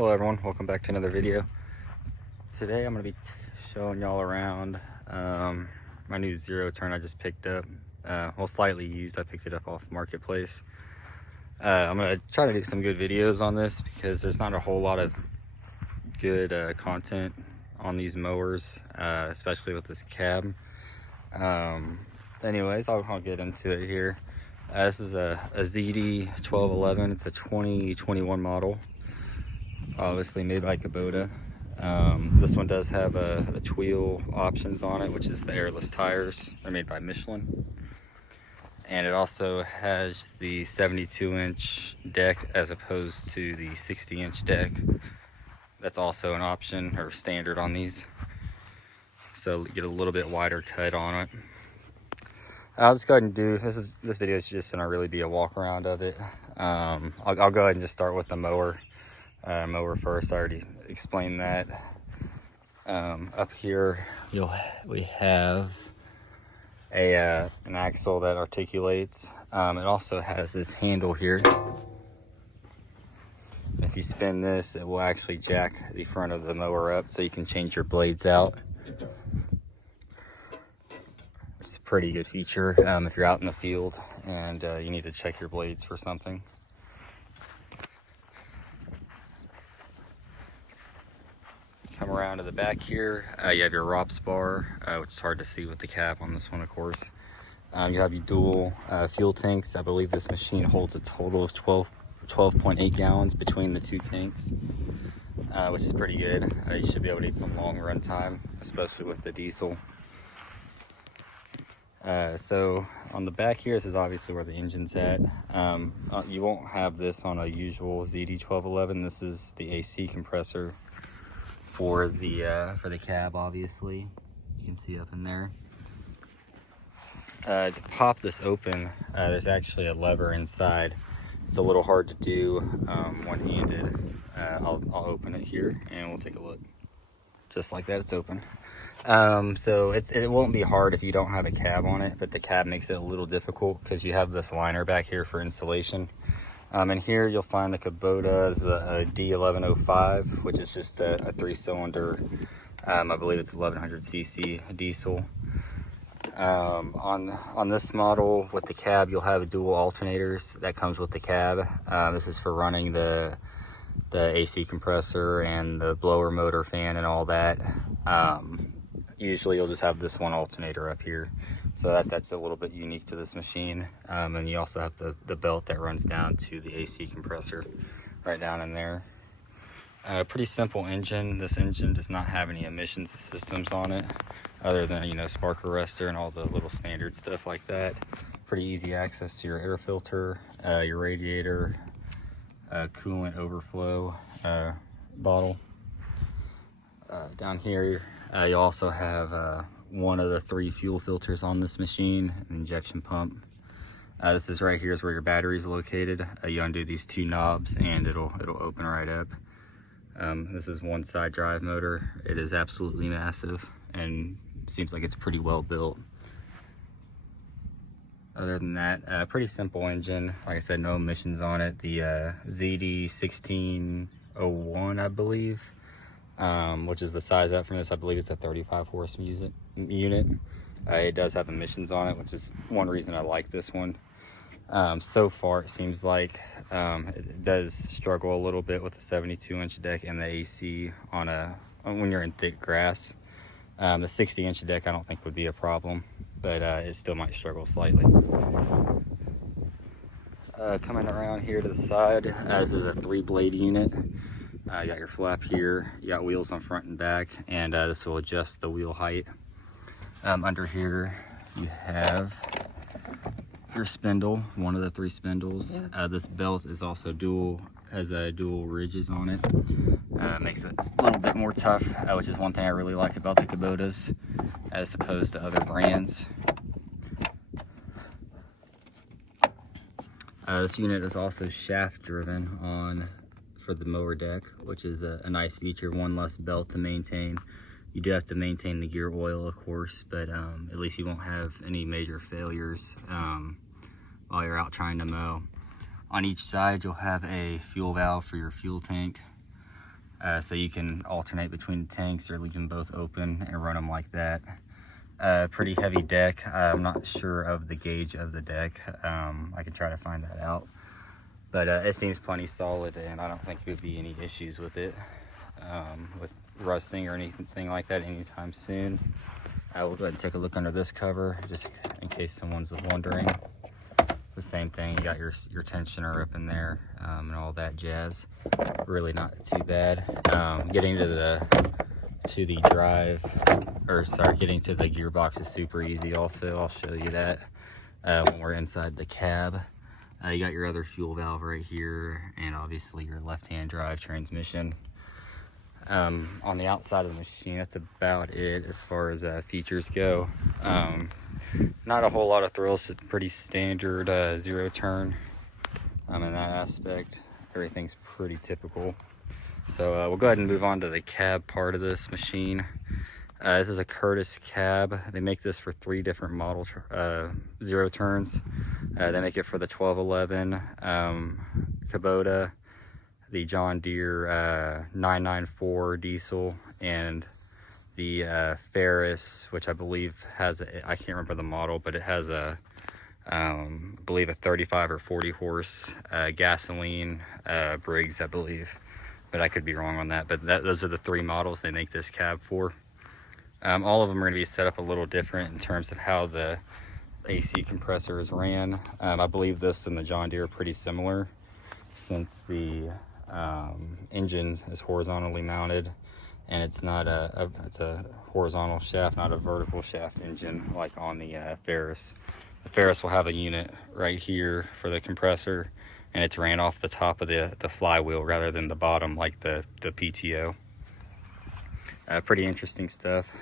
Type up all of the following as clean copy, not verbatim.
Hello everyone, welcome back to another video. Today I'm going to be showing y'all around my new zero turn I just picked up. Well, slightly used. I picked it up off Marketplace. I'm going to try to do some good videos on this because there's not a whole lot of good content on these mowers, especially with this cab. Anyways, I'll get into it here. This is a ZD1211. It's a 2021 model. Obviously made by Kubota. This one does have the wheel options on it, which is the airless tires. They're made by Michelin. And it also has the 72-inch deck as opposed to the 60-inch deck. That's also an option or standard on these. So you get a little bit wider cut on it. I'll just go ahead and do this video is just gonna really be a walk around of it. I'll go ahead and just start with the mower first. I already explained that. Up here we have an axle that articulates. It also has this handle here. If you spin this, it will actually jack the front of the mower up so you can change your blades out. It's a pretty good feature if you're out in the field and you need to check your blades for something. Come around to the back here, you have your ROPS bar, which is hard to see with the cap on this one, of course. You have your dual fuel tanks. I believe this machine holds a total of 12.8 gallons between the two tanks, which is pretty good. You should be able to get some long run time, especially with the diesel. So on the back here, this is obviously where the engine's at. You won't have this on a usual ZD1211. This is the AC compressor for the cab, obviously. You can see up in there. To pop this open, there's actually a lever inside. It's a little hard to do one-handed. I'll open it here and we'll take a look. Just like that, it's open. So it won't be hard if you don't have a cab on it, but the cab makes it a little difficult because you have this liner back here for insulation. And here you'll find the Kubota is a D1211, which is just a 3-cylinder, I believe it's 1100 cc diesel. On this model with the cab, you'll have dual alternators that comes with the cab. This is for running the AC compressor and the blower motor fan and all that. Usually you'll just have this one alternator up here, so that's a little bit unique to this machine. And you also have the belt that runs down to the AC compressor right down in there. Pretty simple engine. This engine does not have any emissions systems on it other than, you know, spark arrestor and all the little standard stuff like that. Pretty easy access to your air filter, your radiator, coolant overflow bottle. Down here you also have one of the 3 fuel filters on this machine, an injection pump. This is right here is where your battery is located. You undo these 2 knobs and it'll open right up. This is one side drive motor. It is absolutely massive and seems like it's pretty well built. Other than that, pretty simple engine. Like I said, no emissions on it. The ZD1601, I believe, which is the size up from this. I believe it's a 35 horse unit. It does have emissions on it, which is one reason I like this one. So far, it seems like it does struggle a little bit with the 72-inch deck and the AC when you're in thick grass. The 60-inch deck I don't think would be a problem, but it still might struggle slightly. Coming around here to the side, this is a 3-blade unit. You got your flap here, you got wheels on front and back, and this will adjust the wheel height. Under here you have your spindle, one of the 3 spindles. This belt is also has dual ridges on it. Makes it a little bit more tough, which is one thing I really like about the Kubotas as opposed to other brands. This unit is also shaft driven for the mower deck, which is a nice feature. One less belt to maintain. You do have to maintain the gear oil, of course, but at least you won't have any major failures while you're out trying to mow. On each side, you'll have a fuel valve for your fuel tank. So you can alternate between the tanks or leave them both open and run them like that. Pretty heavy deck. I'm not sure of the gauge of the deck. I can try to find that out. But it seems plenty solid, and I don't think there would be any issues with it, with rusting or anything like that anytime soon. I will go ahead and take a look under this cover, just in case someone's wondering. It's the same thing. You got your tensioner up in there, and all that jazz. Really not too bad. Getting to the drive, or sorry, getting to the gearbox is super easy also. I'll show you that when we're inside the cab. You got your other fuel valve right here, and obviously your left-hand drive transmission. On the outside of the machine, that's about it as far as features go. Not a whole lot of thrills. It's pretty standard zero turn in that aspect. Everything's pretty typical. So we'll go ahead and move on to the cab part of this machine. This is a Curtis cab. They make this for 3 different model zero turns. They make it for the 1211 Kubota, the John Deere 994 diesel, and the Ferris, which I believe has I can't remember the model, but it has I believe a 35 or 40 horse gasoline Briggs, I believe, but I could be wrong on that. But those are the 3 models they make this cab for. All of them are going to be set up a little different in terms of how the AC compressor is ran. I believe this and the John Deere are pretty similar, since the engine is horizontally mounted, and it's not it's a horizontal shaft, not a vertical shaft engine like on the Ferris. The Ferris will have a unit right here for the compressor, and it's ran off the top of the flywheel rather than the bottom like the PTO. Pretty interesting stuff.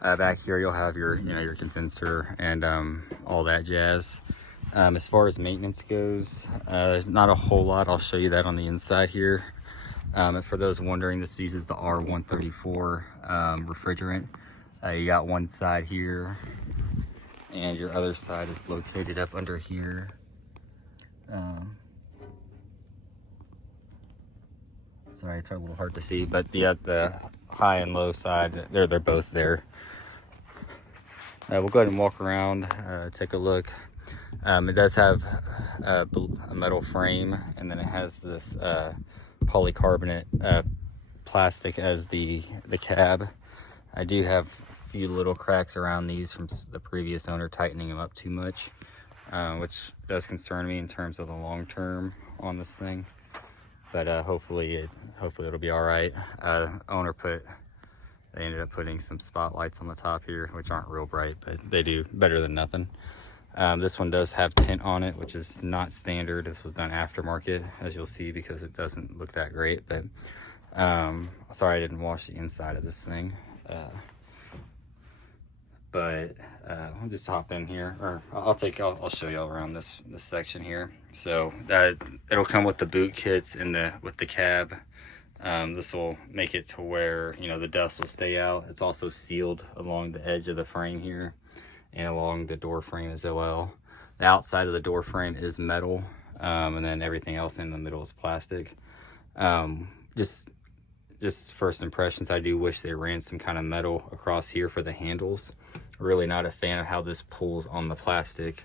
Back here you'll have your your condenser and all that jazz. As far as maintenance goes, there's not a whole lot. I'll show you that on the inside here. And for those wondering, this uses the R134 refrigerant. You got one side here, and your other side is located up under here. Sorry, it's a little hard to see, but the high and low side, they're both there. We'll go ahead and walk around, take a look. It does have a metal frame, and then it has this polycarbonate plastic as the cab. I do have a few little cracks around these from the previous owner tightening them up too much, which does concern me in terms of the long term on this thing. But hopefully it'll be all right. They ended up putting some spotlights on the top here, which aren't real bright, but they do better than nothing. This one does have tint on it, which is not standard. This was done aftermarket, as you'll see, because it doesn't look that great. But sorry I didn't wash the inside of this thing. I'll just hop in here, or I'll show y'all around this section here. So it'll come with the boot kits and with the cab. This will make it to where the dust will stay out. It's also sealed along the edge of the frame here and along the door frame as well. The outside of the door frame is metal, and then everything else in the middle is plastic. Just first impressions, I do wish they ran some kind of metal across here for the handles. Really not a fan of how this pulls on the plastic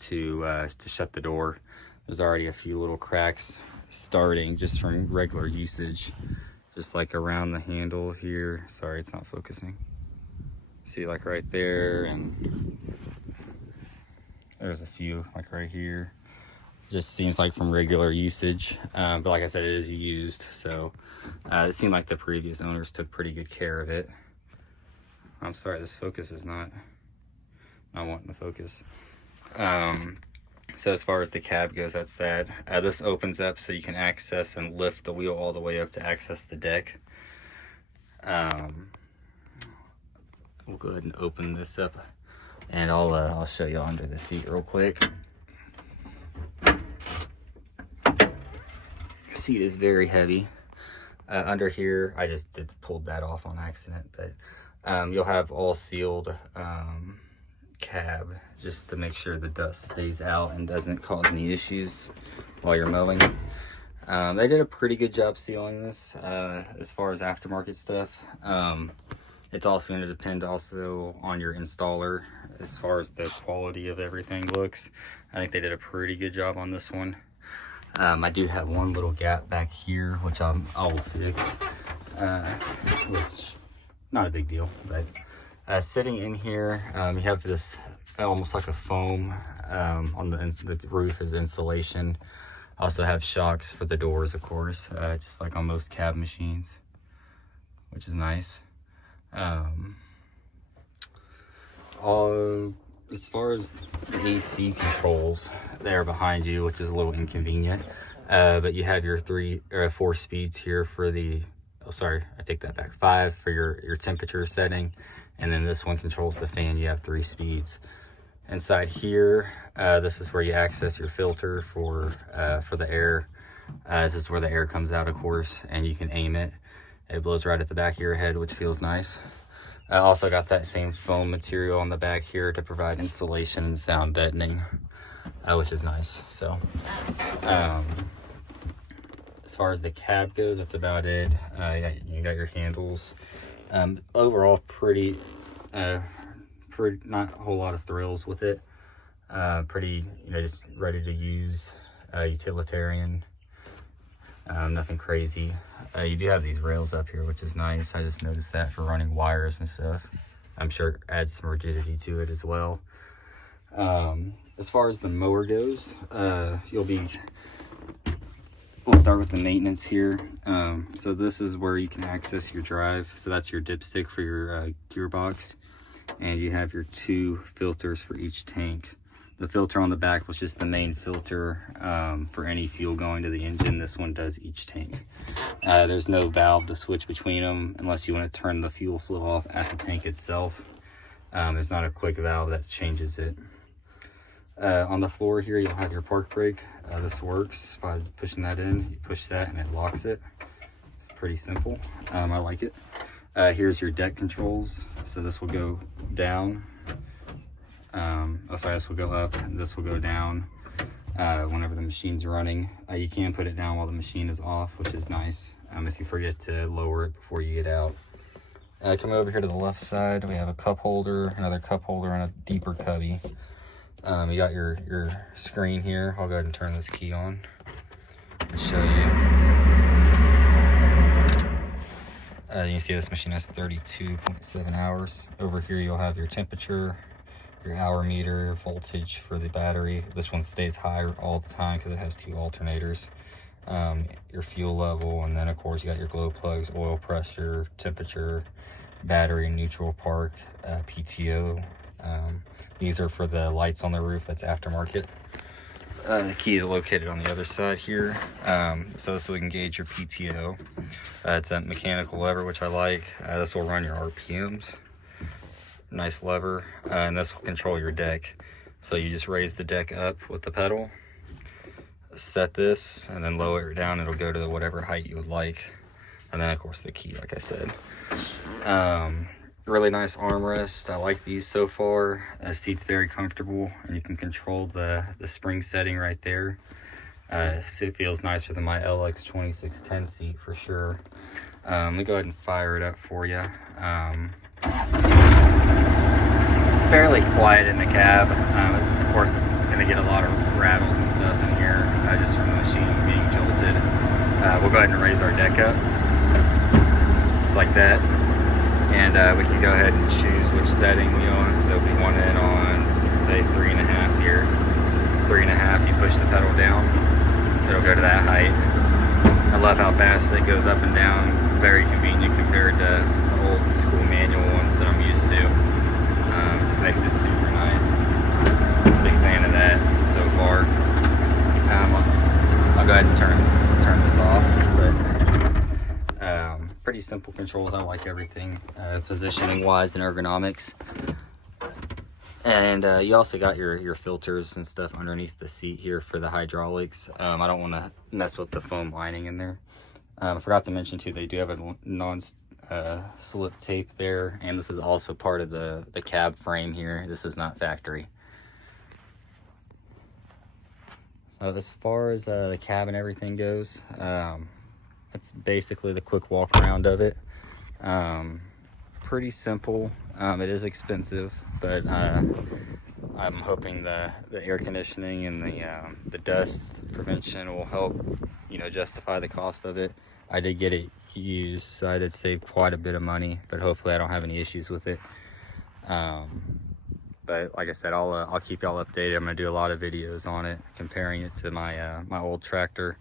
to shut the door. There's already a few little cracks starting just from regular usage, just like around the handle here. Sorry, it's not focusing. See, like right there, and there's a few like right here. Just seems like from regular usage, but like I said, it is used, so it seemed like the previous owners took pretty good care of it. I'm sorry, this focus is not wanting to focus. So as far as the cab goes, that's that. This opens up so you can access and lift the wheel all the way up to access the deck. We'll go ahead and open this up, and I'll show you under the seat real quick. The seat is very heavy. Under here, I just pulled that off on accident, but you'll have all sealed cab, just to make sure the dust stays out and doesn't cause any issues while you're mowing. They did a pretty good job sealing this as far as aftermarket stuff. It's also going to depend also on your installer as far as the quality of everything looks. I think they did a pretty good job on this one. I do have one little gap back here, which I'll fix, which not a big deal, but sitting in here, you have this almost like a foam on the roof as insulation. Also have shocks for the doors, of course, just like on most cab machines, which is nice. As far as the AC controls, they're behind you, which is a little inconvenient. But you have your 4 speeds here for the, oh sorry, I take that back, 5 for your temperature setting, and then this one controls the fan. You have 3 speeds. Inside here, this is where you access your filter for the air. This is where the air comes out, of course, and you can aim it. It blows right at the back of your head, which feels nice. I also got that same foam material on the back here to provide insulation and sound deadening, which is nice. So, as far as the cab goes, that's about it. You got your handles. Overall, pretty, not a whole lot of thrills with it. Pretty, just ready to use, utilitarian. Nothing crazy. You do have these rails up here, which is nice. I just noticed that for running wires and stuff. I'm sure it adds some rigidity to it as well. As far as the mower goes, we'll start with the maintenance here. So this is where you can access your drive. So that's your dipstick for your gearbox. And you have your 2 filters for each tank. The filter on the back was just the main filter for any fuel going to the engine. This one does each tank. There's no valve to switch between them unless you want to turn the fuel flow off at the tank itself. There's not a quick valve that changes it. On the floor here, you'll have your park brake. This works by pushing that in. You push that and it locks it. It's pretty simple. I like it. Here's your deck controls. So this will go down. This will go up and this will go down whenever the machine's running. You can put it down while the machine is off, which is nice if you forget to lower it before you get out. Come over here to the left side, we have a cup holder, another cup holder, and a deeper cubby. You got your screen here. I'll go ahead and turn this key on to show you. You can see this machine has 32.7 hours. Over here you'll have your temperature, your hour meter, voltage for the battery. This one stays high all the time because it has 2 alternators. Your fuel level, and then of course you got your glow plugs, oil pressure, temperature, battery, neutral park, PTO. These are for the lights on the roof. That's aftermarket. The key is located on the other side here. So this will engage your PTO. It's a mechanical lever, which I like. This will run your RPMs. Nice lever. And this will control your deck. So you just raise the deck up with the pedal, set this, and then lower it down. It'll go to whatever height you would like. And then of course the key, like I said. Really nice armrest. I like these so far. The seat's very comfortable, and you can control the spring setting right there. So it feels nicer than my LX 2610 seat for sure. Let me go ahead and fire it up for you. It's fairly quiet in the cab. Of course, it's going to get a lot of rattles and stuff in here just from the machine being jolted. We'll go ahead and raise our deck up, just like that. And we can go ahead and choose which setting we want. So if we want it on, say, 3.5 here, 3.5, you push the pedal down, it'll go to that height. I love how fast it goes up and down. Very convenient compared to the old school manual ones that I'm used to. Just makes it super nice. Big fan of that so far. I'll go ahead and turn this off. But pretty simple controls. I like everything positioning wise and ergonomics. And you also got your filters and stuff underneath the seat here for the hydraulics. I don't want to mess with the foam lining in there. I forgot to mention too, they do have a non-slip tape there, and this is also part of the cab frame here. This is not factory. So as far as the cab and everything goes, that's basically the quick walk around of it. Pretty simple. It is expensive, but I'm hoping the air conditioning and the dust prevention will help, you know, justify the cost of it. I did get it used, so I did save quite a bit of money, but hopefully I don't have any issues with it. But like I said, I'll keep y'all updated. I'm gonna do a lot of videos on it, comparing it to my my old tractor.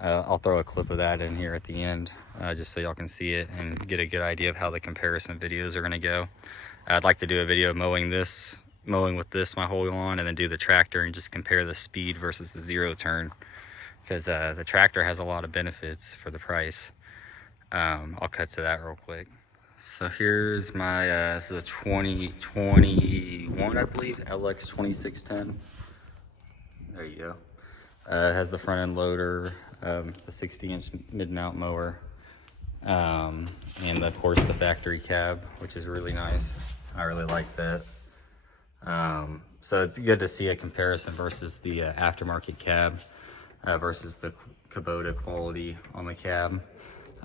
I'll throw a clip of that in here at the end, just so y'all can see it and get a good idea of how the comparison videos are gonna go. I'd like to do a video mowing with this my whole lawn, and then do the tractor and just compare the speed versus the zero turn, because the tractor has a lot of benefits for the price. I'll cut to that real quick. So here's my this is a 2021, I believe, LX 2610. There you go. It has the front end loader, the 60-inch mid-mount mower, and of course the factory cab, which is really nice. I really like that. So it's good to see a comparison versus the aftermarket cab, versus the Kubota quality on the cab.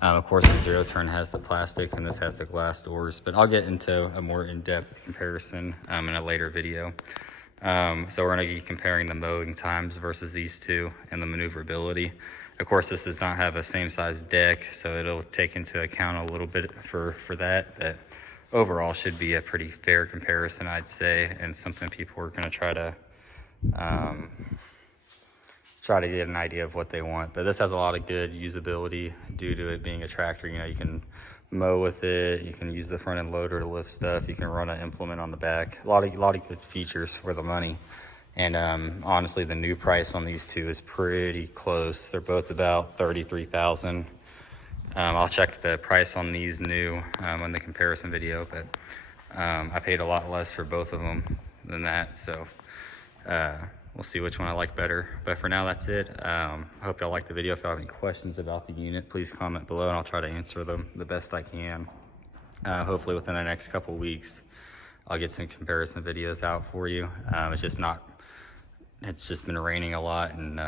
Of course, the zero turn has the plastic and this has the glass doors, but I'll get into a more in-depth comparison in a later video. So we're going to be comparing the mowing times versus these two and the maneuverability. Of course, this does not have a same size deck, so it'll take into account a little bit for that. But overall should be a pretty fair comparison, I'd say, and something people are going to try to get an idea of what they want. But this has a lot of good usability due to it being a tractor. You know, you can mow with it, you can use the front end loader to lift stuff, you can run an implement on the back. A lot of good features for the money. And honestly, the new price on these two is pretty close. They're both about $33,000. I'll check the price on these new in the comparison video, but I paid a lot less for both of them than that. So we'll see which one I like better. But for now, that's it. I hope y'all liked the video. If y'all have any questions about the unit, please comment below and I'll try to answer them the best I can. Hopefully within the next couple weeks, I'll get some comparison videos out for you. It's just been raining a lot and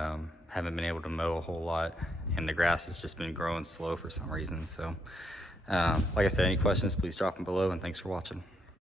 haven't been able to mow a whole lot, and the grass has just been growing slow for some reason. So like I said, any questions, please drop them below, and thanks for watching.